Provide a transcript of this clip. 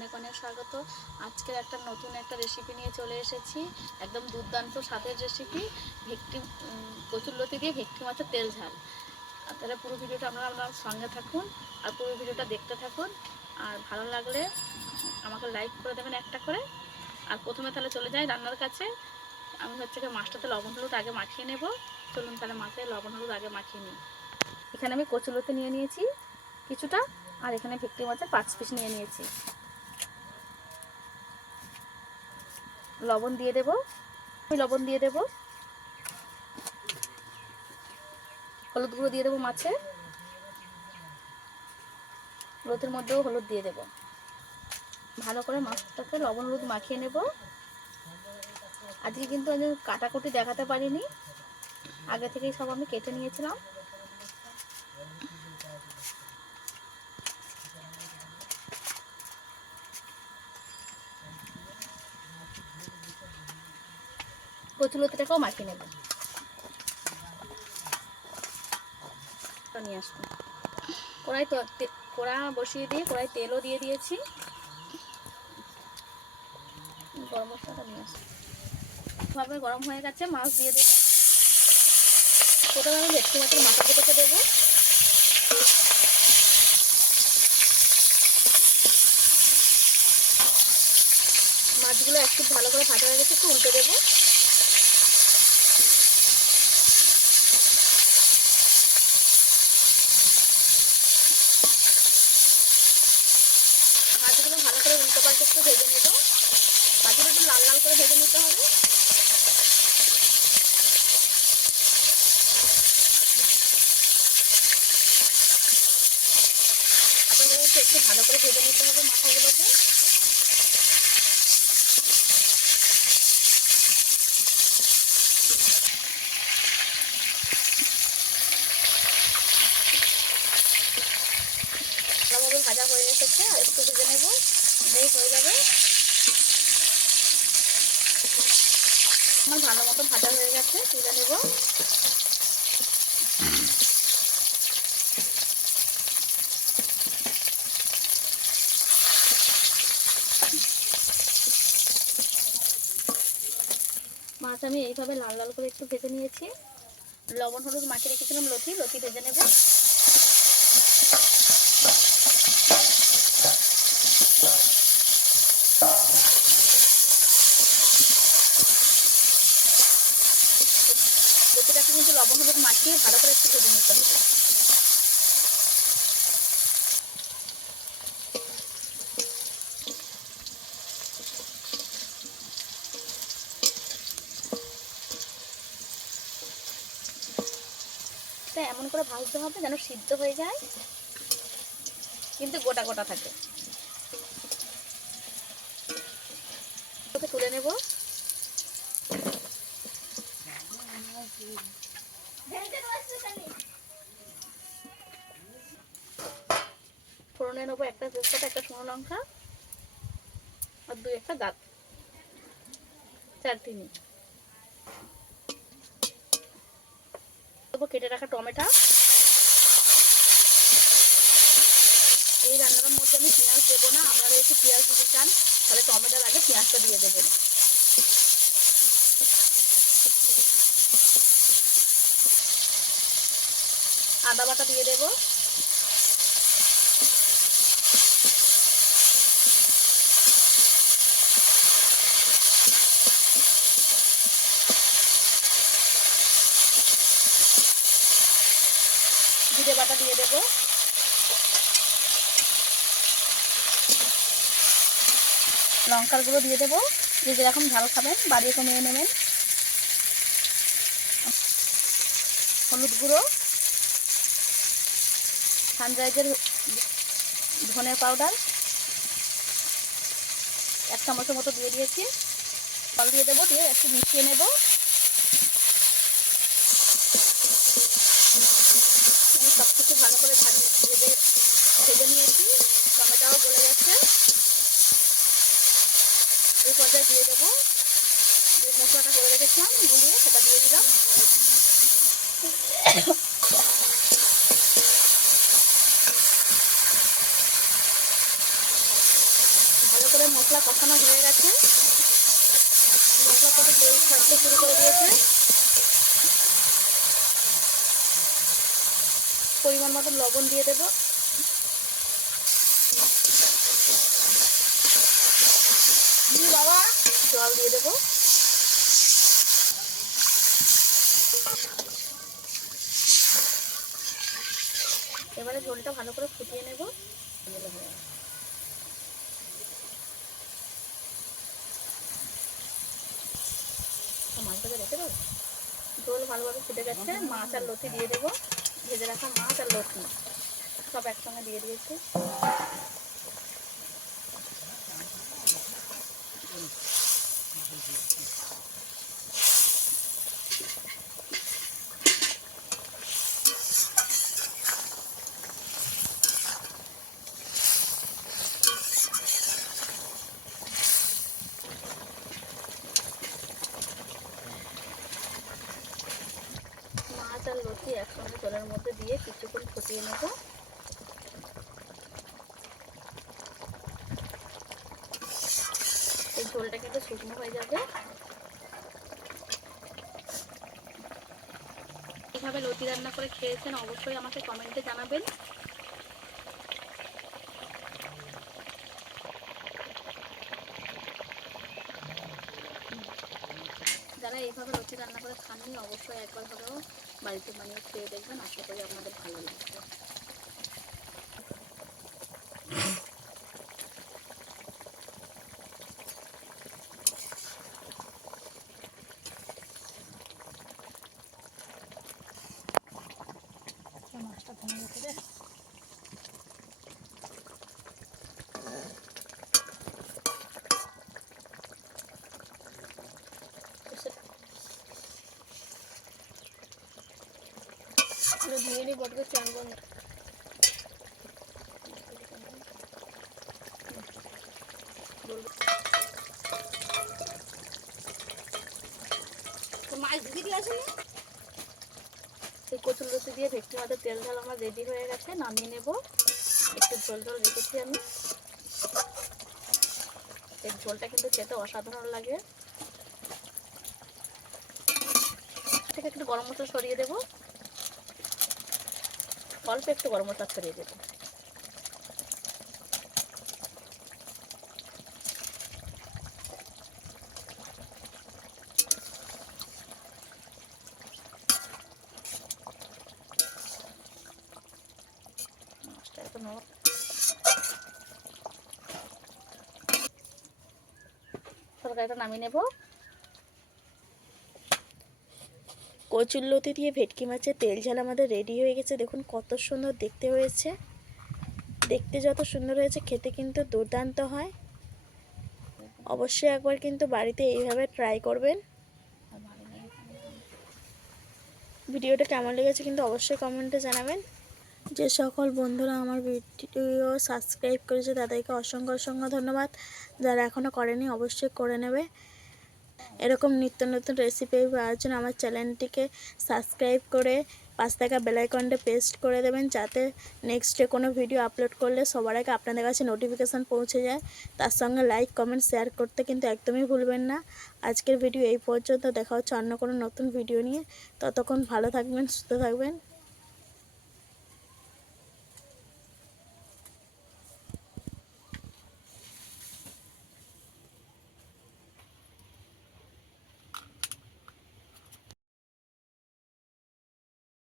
অনেক অনেক স্বাগত। আজকের একটা নতুন একটা রেসিপি নিয়ে চলে এসেছি। একদম দুর্দান্ত স্বাদের রেসিপি ভেটকি কচুরলতি দিয়ে ভেটকি মাছের তেল ঝাল। তাহলে পুরো ভিডিওটা আপনারা আপনার সঙ্গে থাকুন আর পুরো ভিডিওটা দেখতে থাকুন। আর ভালো লাগলে আমাকে লাইক করে দেবেন একটা করে। আর প্রথমে তাহলে চলে যাই রান্নার কাছে। আমি হচ্ছে মাছটাতে লবণ হলুদ আগে মাখিয়ে নেব। চলুন তাহলে মাছে লবণ হলুদ আগে মাখিয়ে নিই। এখানে আমি কচুলতি নিয়ে নিয়েছি কিছুটা। আর এখানে ভেটকি মাছের পাঁচ পিস নিয়ে নিয়েছি। লবণ দিয়ে দেব। লবণ দিয়ে দেব। হলুদ গুঁড়ো দিয়ে দেবো মাছে। হলুদের মধ্যেও হলুদ দিয়ে দেব। ভালো করে মাছটাকে লবণ হলুদ মাখিয়ে নেব। আজকে কিন্তু আমি কাটাকুটি দেখাতে পারিনি। আগে থেকেই সব আমি কেটে নিয়েছিলাম। কচুলতিটাকেও মাখিয়ে নেব। নিয়ে আসব। কড়াই তে- কড়া বসিয়ে দিয়ে, কড়াই তেলও দিয়ে দিয়েছি। গরম মশলাটা নিয়ে আসব। ভাবে গরম হয়ে গেছে, মাছ দিয়ে দেবো। প্রথমে আমি ভেটকি মাছের মাথা কেটে দেবো। মাছগুলো একটু ভালো করে ভাজা হয়ে গেছে, একটু উল্টে দেবো মাছগুলো ভালো করে উল্টো পাল্টে একটু ভেজে নেব। মাছগুলো একটু লাল লাল করে ভেজে নিতে হবে। আপনাদের একটু ভালো করে ভেজে নিতে হবে মাথাগুলোকে ভালোভাবে ভাজা হয়ে এসেছে আর একটু ভেজে নেব নেই হয়ে যাবে আমার ভালো মতো ভাজা হয়ে গেছে, তুলে নেব। মাছ আমি এইভাবে লাল লাল করে একটু ভেজে নিয়েছি। লবণ, হলুদ মাখিয়ে রেখেছিলাম, লতি লতি ভেজে নেব। লতিটাকে কিন্তু লবণ হলুদ মাখিয়ে ভালো করে একটু ভেজে নিতে হবে। এমন করে ভাজতে হবে যেন সিদ্ধ হয়ে যায়। কিন্তু গোটা গোটা থাকে। তুলে নেব। ফোড়নে নেব একটা তেজপাতা, একটা শুকনো লঙ্কা আর দুই একটা দাঁত চার তিনি দেবো কেটে রাখা টমেটো। এই রান্নার মধ্যে আমি পেঁয়াজ দেবো না, আপনারা একটু পেঁয়াজ দিতে চান, তাহলে টমেটোর আগে পেঁয়াজটা দিয়ে দেবেন। আদা বাটা দিয়ে দেবো। জিরে বাটা দিয়ে দেবো। লঙ্কার গুঁড়ো দিয়ে দেবো। যে যেরকম ঝাল খাবেন, বাড়িয়ে কমিয়ে নেবেন। হলুদ গুঁড়ো। সানরাইজের ধনের পাউডার। এক চামচের মতো দিয়ে দিয়েছি। জল দিয়ে দেবো, দিয়ে একটু মিশিয়ে নেব। আমি সব কিছু ভালো করে ভাজি ভেজে নিয়েছি। টমেটোও গলে গেছে। এই পর্যায়ে দিয়ে দেবো। মশলাটা করে রেখেছিলাম, গুলিয়ে সেটা দিয়ে দিলাম ভালো করে মশলা কষানো হয়ে গেছে। মশলা কষে তেল ছাড়তে শুরু করে দিয়েছে। পরিমাণ মতো লবণ দিয়ে দেবো। বাবা, জল দিয়ে দেবো। এবারে ঝোলটা ভালো করে ফুটিয়ে নেব। মাছটাকে রেখে দেবো ঝোল ভালোভাবে ফুটে গেছে। মাছ আর লতি দিয়ে দেবো। ভেজে রাখা মাছ আর লতি। সব একসঙ্গে দিয়ে দিয়েছি মাছ আর লতি একসঙ্গে জলের মধ্যে দিয়ে কিছুক্ষণ ফুটিয়ে নেব। এই ঝোলটা কিন্তু শুকনো হয়ে যাবে। কীভাবে লতি রান্না করে খেয়েছেন অবশ্যই আমাকে কমেন্টে জানাবেন। এইভাবে লতি রান্না করে খাননি, অবশ্যই একবার হলেও বাড়িতে বানিয়ে খেয়ে দেখবেন, আশা করি আপনাদের ভালো লাগবে। মাছটা ভেঙে গেছে পুরো ধুয়ে নিই বটকে মাছ ঢুকে দিয়ে আসেনি? এই কচুর লতি দিয়ে ভেটকি মাছের তেল ঝাল আমার রেডি হয়ে গেছে, নামিয়ে নেব। একটু ঝোল ঝোল রেখেছি আমি। এই ঝোলটা কিন্তু খেতে অসাধারণ লাগে। থেকে একটু গরম মশলা সরিয়ে দেবো। অল্প একটু গরম মশলা ছড়িয়ে দেবো। তরকারিটা নামিয়ে নেব। কচুরলতি দিয়ে ভেটকি মাছের তেল ঝাল আমাদের রেডি হয়ে গেছে। দেখুন কত সুন্দর দেখতে হয়েছে। দেখতে যত সুন্দর হয়েছে, খেতে কিন্তু দুর্দান্ত হয়। অবশ্যই একবার কিন্তু বাড়িতে এইভাবে ট্রাই করবেন। ভিডিওটা কেমন লেগেছে কিন্তু অবশ্যই কমেন্টে জানাবেন। যে সকল বন্ধুরা আমার ভিডিও সাবস্ক্রাইব করেছে, তাদেরকে অসংখ্য অসংখ্য ধন্যবাদ। যারা এখনও করেনি, অবশ্যই করে নেবে। এরকম নিত্য নতুন রেসিপি পাওয়ার জন্য আমার চ্যানেলটিকে সাবস্ক্রাইব করে পাঁচ টাকা বেলাইকনটা পেস্ট করে দেবেন, যাতে নেক্সট কোনো ভিডিও আপলোড করলে সবার আগে আপনাদের কাছে নোটিফিকেশান পৌঁছে যায়। তার সঙ্গে লাইক কমেন্ট শেয়ার করতে কিন্তু একদমই ভুলবেন না। আজকের ভিডিও এই পর্যন্ত। দেখা হচ্ছে অন্য কোনো নতুন ভিডিও নিয়ে। ততক্ষণ ভালো থাকবেন, সুস্থ থাকবেন।